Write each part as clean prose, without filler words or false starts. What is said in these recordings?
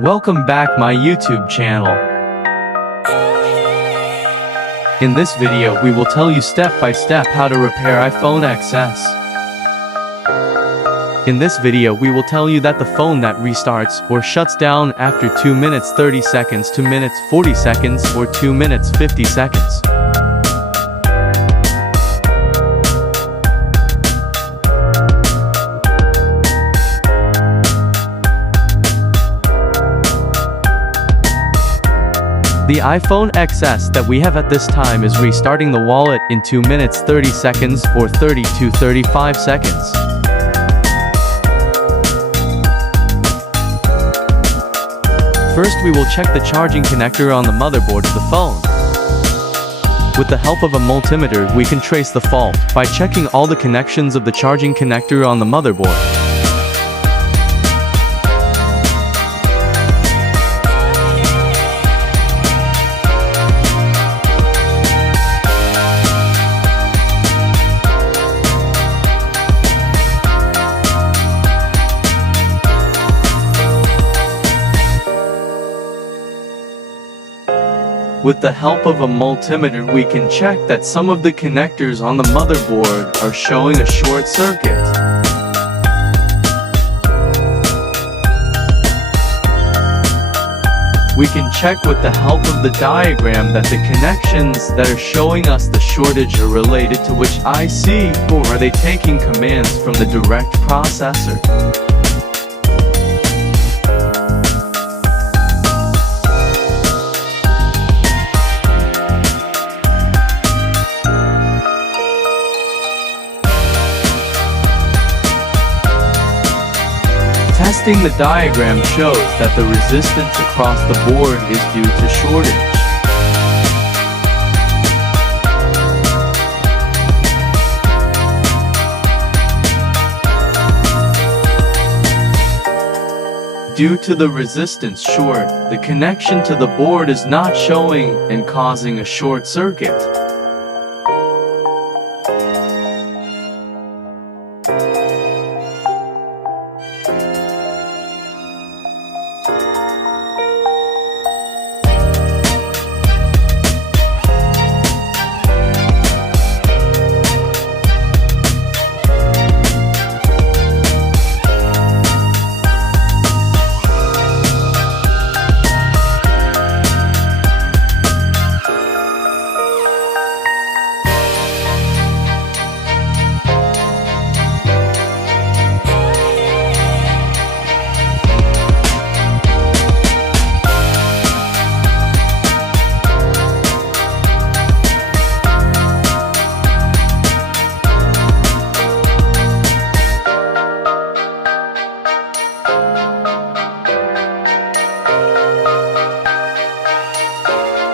Welcome back my YouTube channel. In this video we will tell you step by step how to repair iPhone XS. In this video we will tell you that the phone that restarts or shuts down after 2 minutes 30 seconds, 2 minutes 40 seconds or 2 minutes 50 seconds. The iPhone XS that we have at this time is restarting the wallet in 2 minutes 30 seconds or 30 to 35 seconds. First we will check the charging connector on the motherboard of the phone. With the help of a multimeter we can trace the fault by checking all the connections of the charging connector on the motherboard. With the help of a multimeter we can check that some of the connectors on the motherboard are showing a short circuit. We can check with the help of the diagram that the connections that are showing us the shortage are related to which IC, or are they taking commands from the direct processor. Testing the diagram shows that the resistance across the board is due to shortage. Due to the resistance short, the connection to the board is not showing and causing a short circuit.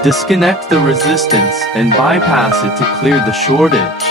Disconnect the resistance and bypass it to clear the shortage.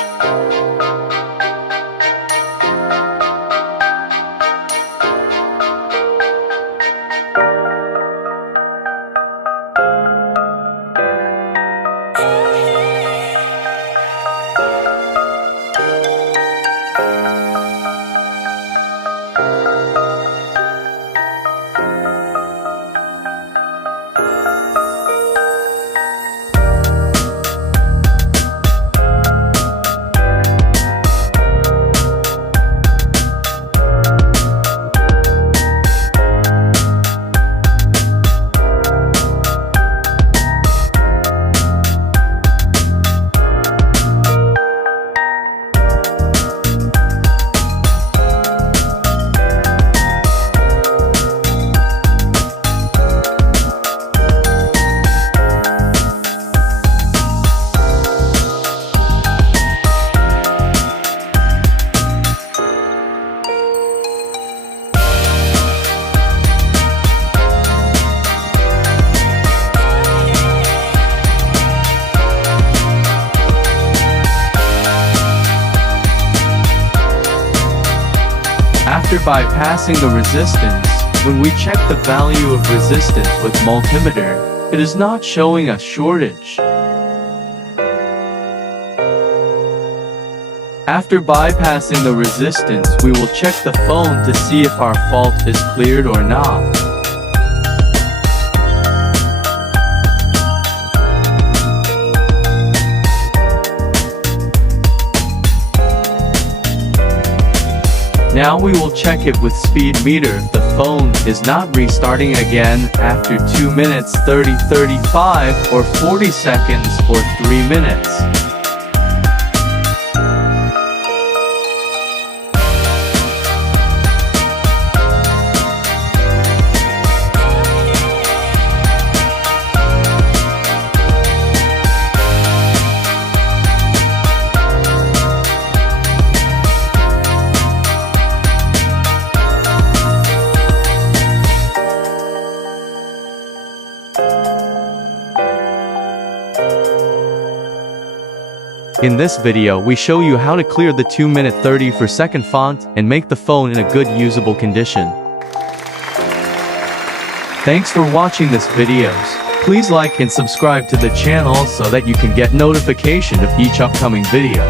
After bypassing the resistance, when we check the value of resistance with multimeter, it is not showing a shortage. After bypassing the resistance, we will check the phone to see if our fault is cleared or not. Now we will check it with speed meter. The phone is not restarting again after 2 minutes 30, 35, or 40 seconds, or 3 minutes. In this video, we show you how to clear the 2-minute 30-second font and make the phone in a good usable condition. Thanks for watching this videos. Please like and subscribe to the channel so that you can get notification of each upcoming video.